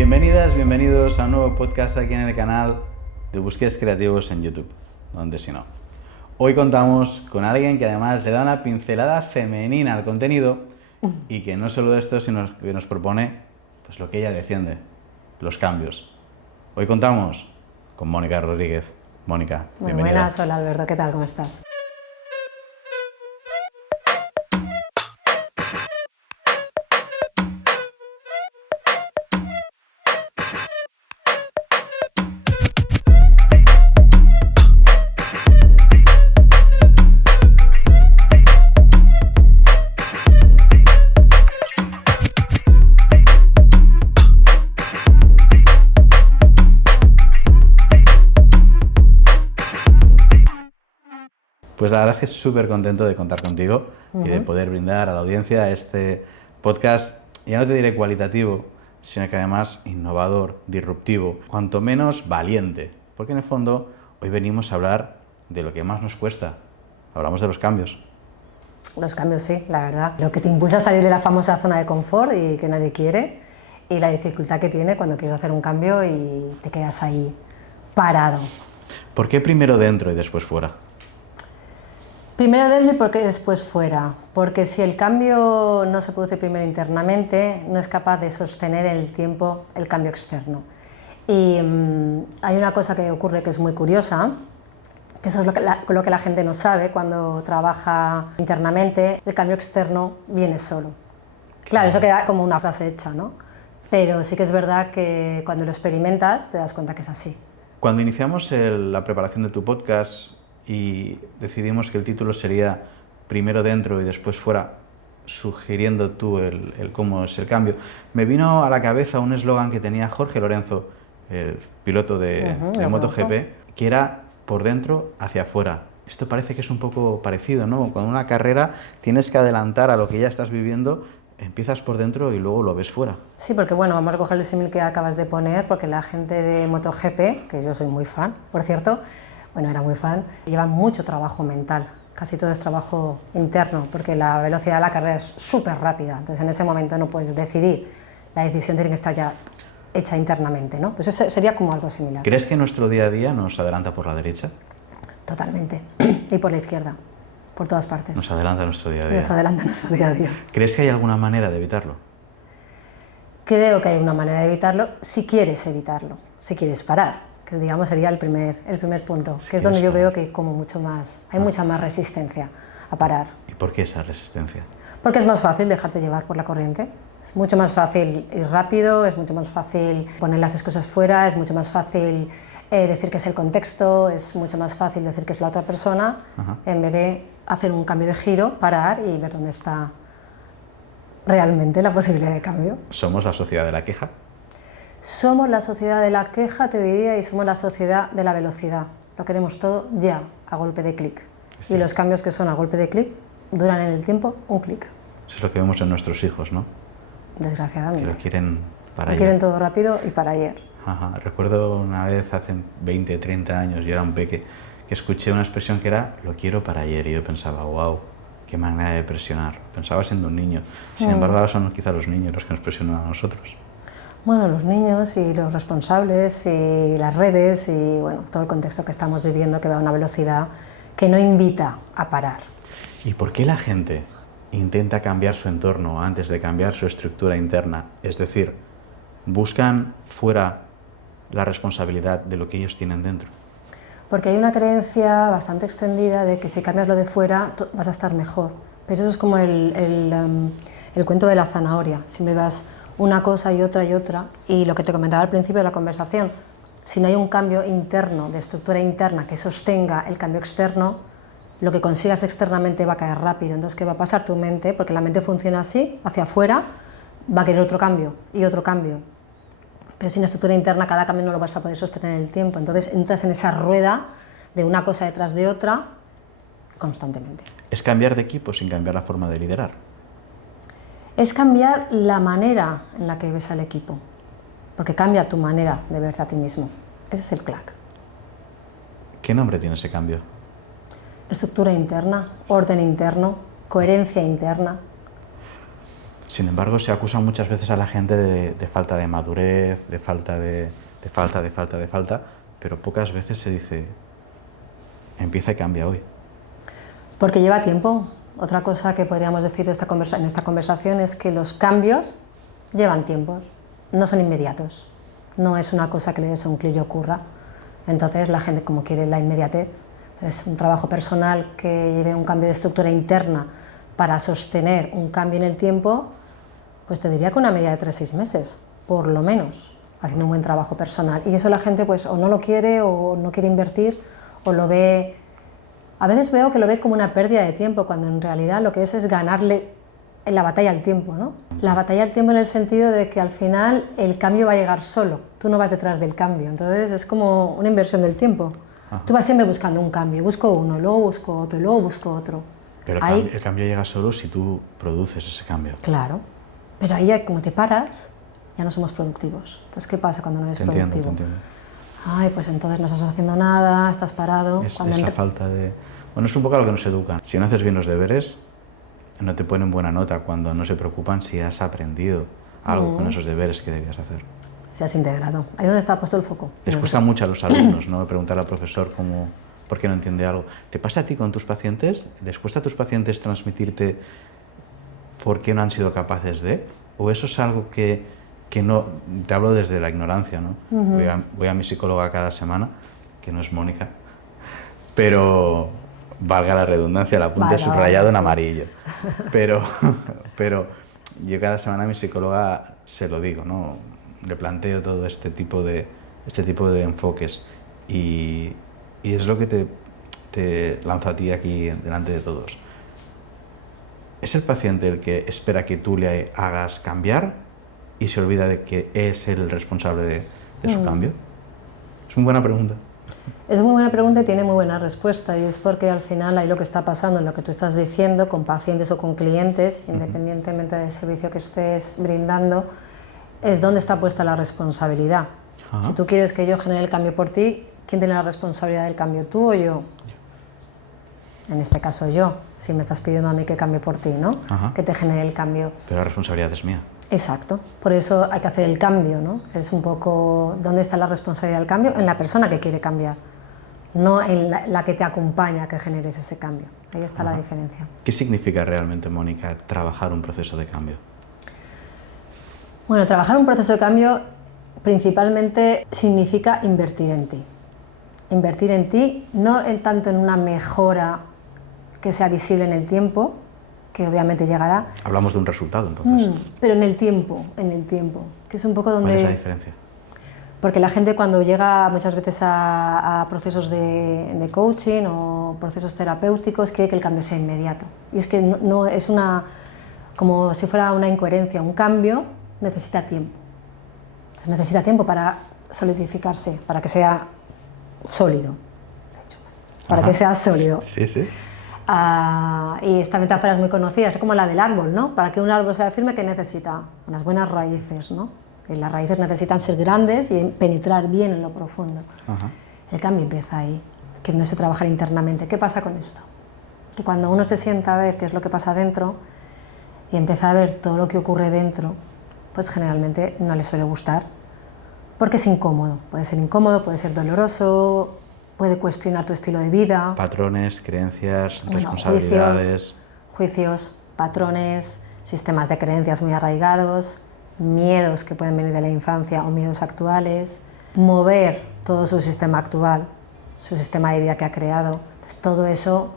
Bienvenidas, bienvenidos a un nuevo podcast aquí en el canal de Busquets Creativos en YouTube, donde si no. Hoy contamos con alguien que además le da una pincelada femenina al contenido y que no solo esto, sino que nos propone pues lo que ella defiende, los cambios. Hoy contamos con Mónica Rodríguez. Mónica, Muy bienvenida. buenas, hola Alberto, ¿qué tal? ¿Cómo estás? Pues la verdad es que súper contento de contar contigo y de poder brindar a la audiencia este podcast, ya no te diré cualitativo, sino que además innovador, disruptivo, cuanto menos valiente, porque en el fondo hoy venimos a hablar de lo que más nos cuesta, hablamos de los cambios. Los cambios sí, la verdad. Lo que te impulsa a salir de la famosa zona de confort y que nadie quiere, y la dificultad que tiene cuando quieres hacer un cambio y te quedas ahí parado. ¿Por qué primero dentro y después fuera? Primero dentro y porque después fuera, porque si el cambio no se produce primero internamente, no es capaz de sostener en el tiempo el cambio externo. Y hay una cosa que ocurre que es muy curiosa, que eso es lo que la gente no sabe cuando trabaja internamente, el cambio externo viene solo. Claro, eso queda como una frase hecha, ¿no? Pero sí que es verdad que cuando lo experimentas te das cuenta que es así. Cuando iniciamos la preparación de tu podcast y decidimos que el título sería primero dentro y después fuera, sugiriendo tú el cómo es el cambio, me vino a la cabeza un eslogan que tenía Jorge Lorenzo, el piloto de MotoGP, que era por dentro hacia afuera. Esto parece que es un poco parecido, ¿no? Cuando una carrera tienes que adelantar a lo que ya estás viviendo, empiezas por dentro y luego lo ves fuera. Sí, porque bueno, vamos a coger el símil que acabas de poner, porque la gente de MotoGP, que yo soy muy fan, por cierto, bueno, era muy fan, lleva mucho trabajo mental, casi todo es trabajo interno, porque la velocidad de la carrera es súper rápida, entonces en ese momento no puedes decidir, la decisión tiene que estar ya hecha internamente, ¿no? Pues eso sería como algo similar. ¿Crees que nuestro día a día nos adelanta por la derecha? Totalmente, y por la izquierda, por todas partes. Nos adelanta nuestro día a día. Nos adelanta nuestro día a día. ¿Crees que hay alguna manera de evitarlo? Creo que hay una manera de evitarlo si quieres evitarlo, si quieres parar, que digamos sería el primer punto, que es donde yo veo que como hay mucha más resistencia a parar. ¿Y por qué esa resistencia? Porque es más fácil dejarte llevar por la corriente, es mucho más fácil ir rápido, es mucho más fácil poner las excusas fuera, es mucho más fácil decir que es el contexto, es mucho más fácil decir que es la otra persona, en vez de hacer un cambio de giro, parar y ver dónde está realmente la posibilidad de cambio. ¿Somos la sociedad de la queja? Somos la sociedad de la queja, te diría, y somos la sociedad de la velocidad. Lo queremos todo ya, a golpe de clic. Sí. Y los cambios que son a golpe de clic duran en el tiempo un clic. Eso es lo que vemos en nuestros hijos, ¿no? Desgraciadamente. Que lo quieren para ayer. Quieren todo rápido y para ayer. Recuerdo una vez, hace 20, 30 años, yo era un peque, que escuché una expresión que era lo quiero para ayer, y yo pensaba, wow, qué manera de presionar. Pensaba siendo un niño. Sin embargo, ahora son quizá los niños los que nos presionan a nosotros. Bueno, los niños y los responsables y las redes y bueno, todo el contexto que estamos viviendo que va a una velocidad que no invita a parar. ¿Y por qué la gente intenta cambiar su entorno antes de cambiar su estructura interna? Es decir, buscan fuera la responsabilidad de lo que ellos tienen dentro. Porque hay una creencia bastante extendida de que si cambias lo de fuera vas a estar mejor. Pero eso es como el cuento de la zanahoria. Si me vas una cosa y otra, y lo que te comentaba al principio de la conversación, si no hay un cambio interno, de estructura interna que sostenga el cambio externo, lo que consigas externamente va a caer rápido. Entonces, ¿qué va a pasar? Tu mente, porque la mente funciona así, hacia afuera, va a querer otro cambio y otro cambio. Pero sin estructura interna, cada cambio no lo vas a poder sostener en el tiempo. Entonces, entras en esa rueda de una cosa detrás de otra constantemente. ¿Es cambiar de equipo sin cambiar la forma de liderar? Es cambiar la manera en la que ves al equipo, porque cambia tu manera de verte a ti mismo. Ese es el clac. ¿Qué nombre tiene ese cambio? Estructura interna, orden interno, coherencia interna. Sin embargo, se acusa muchas veces a la gente de falta de madurez, de falta, pero pocas veces se dice, empieza y cambia hoy. Porque lleva tiempo. Otra cosa que podríamos decir en esta conversación es que los cambios llevan tiempo, no son inmediatos. No es una cosa que le des a un clic y ocurra. Entonces la gente como quiere la inmediatez. Entonces un trabajo personal que lleve un cambio de estructura interna para sostener un cambio en el tiempo, pues te diría que una media de 3-6 meses, por lo menos, haciendo un buen trabajo personal. Y eso la gente pues o no lo quiere o no quiere invertir o lo ve... A veces veo que lo ve como una pérdida de tiempo, cuando en realidad lo que es ganarle en la batalla al tiempo, ¿no? La batalla al tiempo en el sentido de que al final el cambio va a llegar solo, tú no vas detrás del cambio, entonces es como una inversión del tiempo. Ajá. Tú vas siempre buscando un cambio, busco uno, luego busco otro, y luego busco otro. Pero ahí, el cambio llega solo si tú produces ese cambio. Claro, pero ahí como te paras, ya no somos productivos. Entonces, ¿qué pasa cuando no eres productivo? Te entiendo. Ay, pues entonces no estás haciendo nada, estás parado. Es la falta de... Bueno, es un poco a lo que nos educan. Si no haces bien los deberes, no te ponen buena nota cuando no se preocupan si has aprendido algo con esos deberes que debías hacer. Si has integrado. Ahí es donde está puesto el foco. Les cuesta mucho a los alumnos, ¿no? Preguntar al profesor por qué no entiende algo. ¿Te pasa a ti con tus pacientes? ¿Les cuesta a tus pacientes transmitirte por qué no han sido capaces de? ¿O eso es algo que no... Te hablo desde la ignorancia, ¿no? Voy a mi psicóloga cada semana, que no es Mónica, pero... Valga la redundancia, el apunte subrayado en amarillo. Pero yo cada semana a mi psicóloga se lo digo, ¿no? Le planteo todo este tipo de enfoques y es lo que te lanzo a ti aquí delante de todos. ¿Es el paciente el que espera que tú le hagas cambiar y se olvida de que es él el responsable de su cambio? Es una buena pregunta. Es muy buena pregunta y tiene muy buena respuesta, y es porque al final ahí lo que está pasando, en lo que tú estás diciendo, con pacientes o con clientes, independientemente del servicio que estés brindando, es dónde está puesta la responsabilidad. Si tú quieres que yo genere el cambio por ti, ¿quién tiene la responsabilidad del cambio, tú o yo? En este caso yo, si me estás pidiendo a mí que cambie por ti, ¿no? Que te genere el cambio. Pero la responsabilidad es mía. Exacto, por eso hay que hacer el cambio, ¿no? Es un poco dónde está la responsabilidad del cambio, en la persona que quiere cambiar, no en la que te acompaña a que generes ese cambio. Ahí está la diferencia. ¿Qué significa realmente, Mónica, trabajar un proceso de cambio? Bueno, trabajar un proceso de cambio principalmente significa invertir en ti. Invertir en ti, no tanto en una mejora que sea visible en el tiempo, que obviamente llegará. Hablamos de un resultado, entonces. Pero en el tiempo, que es un poco donde... ¿Cuál es la diferencia? Porque la gente cuando llega muchas veces a procesos de coaching o procesos terapéuticos quiere que el cambio sea inmediato. Y es que no es como si fuera una incoherencia. Un cambio necesita tiempo. Necesita tiempo para solidificarse, para que sea sólido. Para que sea sólido. Sí, sí. Y esta metáfora es muy conocida, es como la del árbol, ¿no? Para que un árbol sea firme, ¿qué necesita? Unas buenas raíces, ¿no? Y las raíces necesitan ser grandes y penetrar bien en lo profundo. El cambio empieza ahí, queriéndose trabajar internamente. ¿Qué pasa con esto? Que cuando uno se sienta a ver qué es lo que pasa dentro y empieza a ver todo lo que ocurre dentro, pues generalmente no le suele gustar, porque es incómodo. Puede ser incómodo, puede ser doloroso, puede cuestionar tu estilo de vida. Patrones, creencias, responsabilidades. Juicios, patrones, sistemas de creencias muy arraigados, miedos que pueden venir de la infancia o miedos actuales. Mover todo su sistema actual, su sistema de vida que ha creado. Entonces, todo eso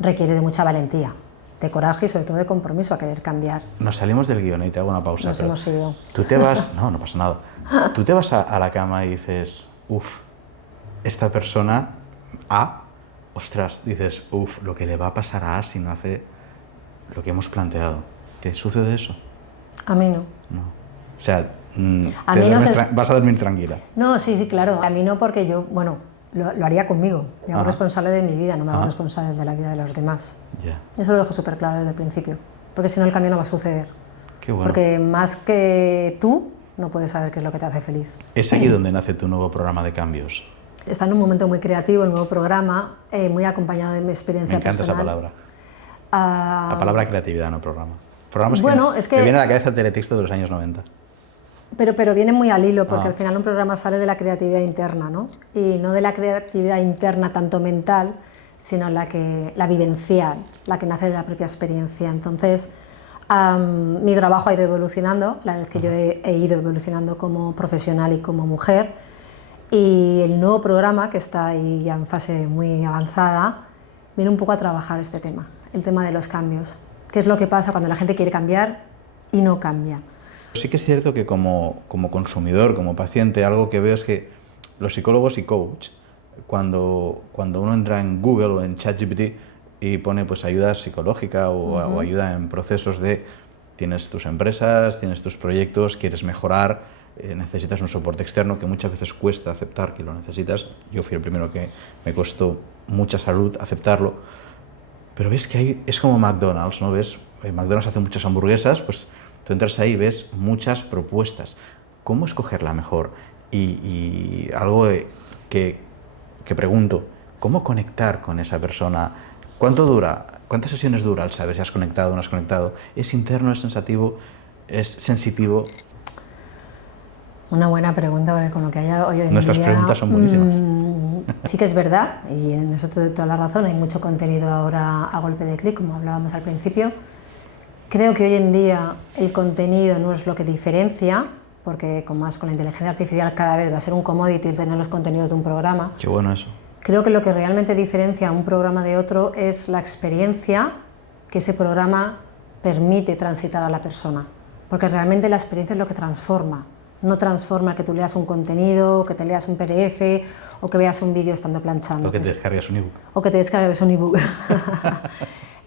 requiere de mucha valentía, de coraje y sobre todo de compromiso a querer cambiar. Nos salimos del guión y te hago una pausa. Nos hemos ido. Tú te vas... No pasa nada. Tú te vas a la cama y dices, esta persona A, ostras, dices, lo que le va a pasar a A si no hace lo que hemos planteado. ¿Te sucede eso? A mí no. No. O sea, vas a dormir tranquila. No, sí, claro. A mí no, porque yo, lo haría conmigo. Me hago responsable de mi vida, no me hago responsable de la vida de los demás. Eso lo dejo súper claro desde el principio. Porque si no, el cambio no va a suceder. Qué bueno. Porque más que tú, no puedes saber qué es lo que te hace feliz. ¿Es aquí donde nace tu nuevo programa de cambios? Está en un momento muy creativo el nuevo programa, muy acompañado de mi experiencia personal. Me encanta esa palabra. La palabra creatividad, no programa. Programas Bueno, que es que... me viene a la cabeza el teletexto de los años 90. Pero viene muy al hilo, porque al final un programa sale de la creatividad interna, ¿no? Y no de la creatividad interna tanto mental, sino la vivencial, la que nace de la propia experiencia. Entonces, mi trabajo ha ido evolucionando, la vez que yo he ido evolucionando como profesional y como mujer, y el nuevo programa, que está ahí ya en fase muy avanzada, viene un poco a trabajar este tema, el tema de los cambios. ¿Qué es lo que pasa cuando la gente quiere cambiar y no cambia? Sí que es cierto que como consumidor, como paciente, algo que veo es que los psicólogos y coach, cuando uno entra en Google o en ChatGPT y pone pues ayuda psicológica o ayuda en procesos de tienes tus empresas, tienes tus proyectos, quieres mejorar, necesitas un soporte externo que muchas veces cuesta aceptar que lo necesitas. Yo fui el primero que me costó mucha salud aceptarlo. Pero ves que es como McDonald's, ¿no? ¿Ves? McDonald's hace muchas hamburguesas, pues tú entras ahí y ves muchas propuestas. ¿Cómo escoger la mejor? Y algo que pregunto, ¿cómo conectar con esa persona? ¿Cuánto dura? ¿Cuántas sesiones dura el saber si has conectado o no has conectado? ¿Es interno, es sensativo, es sensitivo? Una buena pregunta, porque con lo que hay hoy en día... Nuestras preguntas son buenísimas. Sí que es verdad, y en eso toda la razón, hay mucho contenido ahora a golpe de clic, como hablábamos al principio. Creo que hoy en día el contenido no es lo que diferencia, porque con la inteligencia artificial cada vez va a ser un commodity el tener los contenidos de un programa. Qué bueno eso. Creo que lo que realmente diferencia un programa de otro es la experiencia que ese programa permite transitar a la persona, porque realmente la experiencia es lo que transforma. No transforma que tú leas un contenido, que te leas un PDF o que veas un vídeo estando planchando. O que te descargues un ebook. O que te descargues un ebook.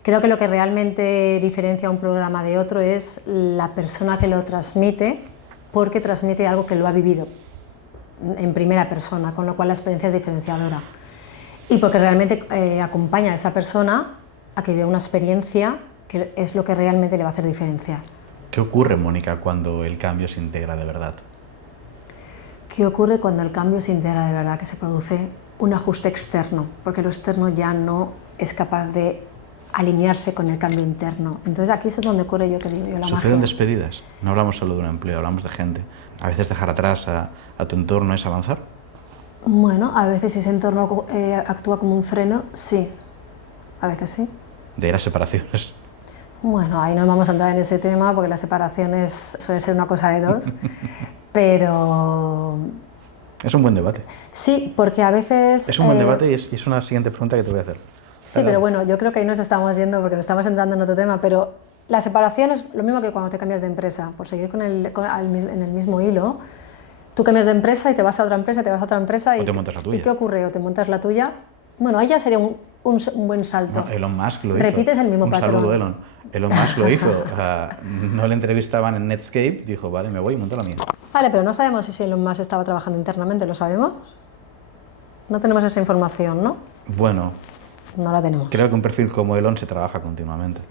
Creo que lo que realmente diferencia un programa de otro es la persona que lo transmite, porque transmite algo que lo ha vivido en primera persona, con lo cual la experiencia es diferenciadora. Y porque realmente acompaña a esa persona a que vea una experiencia que es lo que realmente le va a hacer diferenciar. ¿Qué ocurre, Mónica, cuando el cambio se integra de verdad? ¿Qué ocurre cuando el cambio se integra de verdad? Que se produce un ajuste externo, porque lo externo ya no es capaz de alinearse con el cambio interno. Entonces aquí es donde ocurre yo la magia. ¿Suceden despedidas? No hablamos solo de un empleo, hablamos de gente. ¿A veces dejar atrás a tu entorno es avanzar? Bueno, a veces ese entorno actúa como un freno, sí. A veces sí. De las separaciones. Bueno, ahí no vamos a entrar en ese tema porque las separaciones suele ser una cosa de dos, pero... Es un buen debate. Sí, porque a veces... Es un buen debate y es una siguiente pregunta que te voy a hacer. Sí, pero bueno, yo creo que ahí nos estamos yendo porque nos estamos entrando en otro tema, pero la separación es lo mismo que cuando te cambias de empresa, por seguir en el mismo hilo. Tú cambias de empresa y te vas a otra empresa, te vas a otra empresa y... O te montas la tuya. ¿Y qué ocurre? O te montas la tuya. Bueno, ahí ya sería un buen salto. No, Elon Musk lo hizo. Repites el mismo patrón. Un saludo, Elon Musk lo hizo. No le entrevistaban en Netscape, dijo, vale, me voy y monto la mía. Vale, pero no sabemos si Elon Musk estaba trabajando internamente, ¿lo sabemos? No tenemos esa información, ¿no? Bueno, no la tenemos. Creo que un perfil como Elon se trabaja continuamente.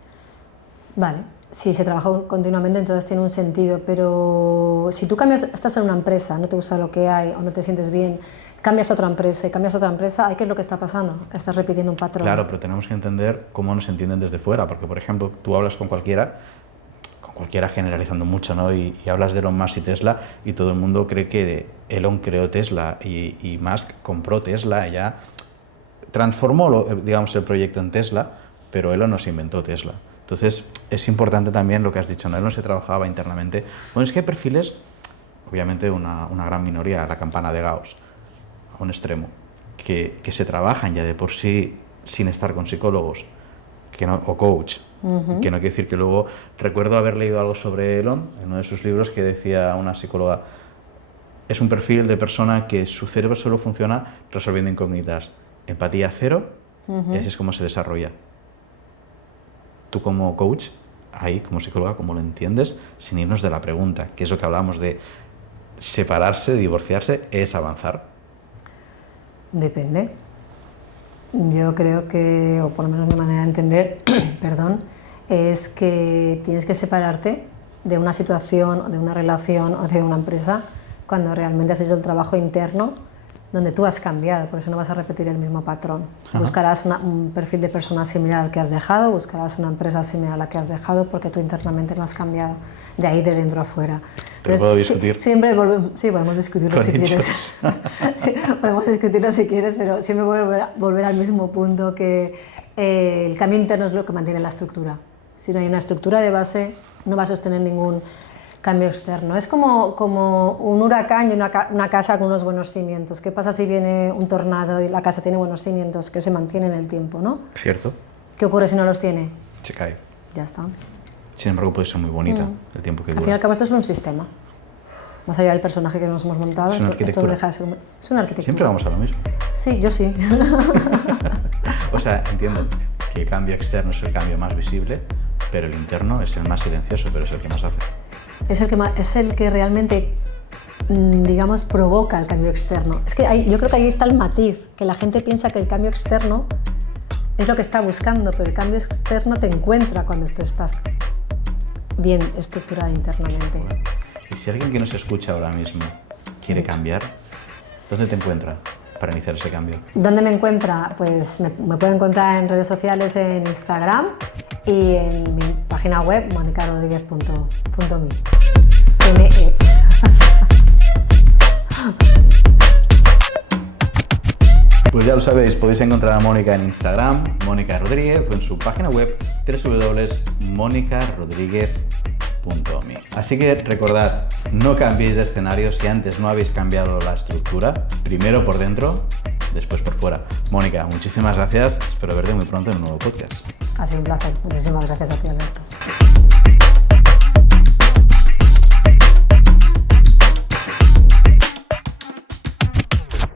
Vale, si se trabaja continuamente entonces tiene un sentido, pero si tú estás en una empresa, no te gusta lo que hay o no te sientes bien, cambias a otra empresa y cambias a otra empresa, ¿qué es lo que está pasando? Estás repitiendo un patrón. Claro, pero tenemos que entender cómo nos entienden desde fuera, porque por ejemplo, tú hablas con cualquiera generalizando mucho, ¿no? Y hablas de Elon Musk y Tesla y todo el mundo cree que Elon creó Tesla y Musk compró Tesla, ella transformó, digamos, el proyecto en Tesla, pero Elon no se inventó Tesla. Entonces, es importante también lo que has dicho, ¿no? Elon se trabajaba internamente. Bueno, es que hay perfiles, obviamente una gran minoría, la campana de Gauss, a un extremo, que se trabajan ya de por sí sin estar con psicólogos o coach, que no quiere decir que luego... Recuerdo haber leído algo sobre Elon, en uno de sus libros, que decía una psicóloga, es un perfil de persona que su cerebro solo funciona resolviendo incógnitas, empatía cero, y así es como se desarrolla. Tú como coach, ahí como psicóloga, ¿cómo lo entiendes? Sin irnos de la pregunta, que es lo que hablábamos de separarse, divorciarse, es avanzar. Depende. Yo creo que, o por lo menos mi manera de entender, perdón, es que tienes que separarte de una situación, o de una relación o de una empresa cuando realmente has hecho el trabajo interno donde tú has cambiado, por eso no vas a repetir el mismo patrón. Ajá. Buscarás un perfil de persona similar al que has dejado, buscarás una empresa similar a la que has dejado, porque tú internamente no has cambiado, de ahí de dentro a fuera. Pero puedo discutir. Siempre sí, podemos discutirlo si quieres. Sí, podemos discutirlo si quieres, pero siempre volver al mismo punto, que el cambio interno es lo que mantiene la estructura. Si no hay una estructura de base, no va a sostener ningún cambio externo. Es como un huracán y una casa con unos buenos cimientos. ¿Qué pasa si viene un tornado y la casa tiene buenos cimientos que se mantienen en el tiempo, ¿no? Cierto. ¿Qué ocurre si no los tiene? Se cae. Ya está. Sin embargo, puede ser muy bonita el tiempo que Al dura. fin y al cabo, esto es un sistema. Más allá del personaje que nos hemos montado, Es una esto arquitectura. no deja de ser es una arquitectura. Siempre vamos a lo mismo. Sí, yo sí. O sea, entiendo que el cambio externo es el cambio más visible, pero el interno es el más silencioso, pero es el que más hace. Es el que realmente, digamos, provoca el cambio externo. Es que yo creo que ahí está el matiz, que la gente piensa que el cambio externo es lo que está buscando, pero el cambio externo te encuentra cuando tú estás bien estructurada internamente. Bueno, y si alguien que nos escucha ahora mismo quiere cambiar, ¿dónde te encuentra para iniciar ese cambio? ¿Dónde me encuentra? Pues me puede encontrar en redes sociales, en Instagram y en mi página web, monicarodriguez.me. Pues ya lo sabéis, podéis encontrar a Mónica en Instagram, Mónica Rodríguez, o en su página web, www.monicarodriguez.me. Así que recordad, no cambiéis de escenario si antes no habéis cambiado la estructura, primero por dentro, después por fuera. Mónica, muchísimas gracias, espero verte muy pronto en un nuevo podcast. Ha sido un placer. Muchísimas gracias a ti, Alberto.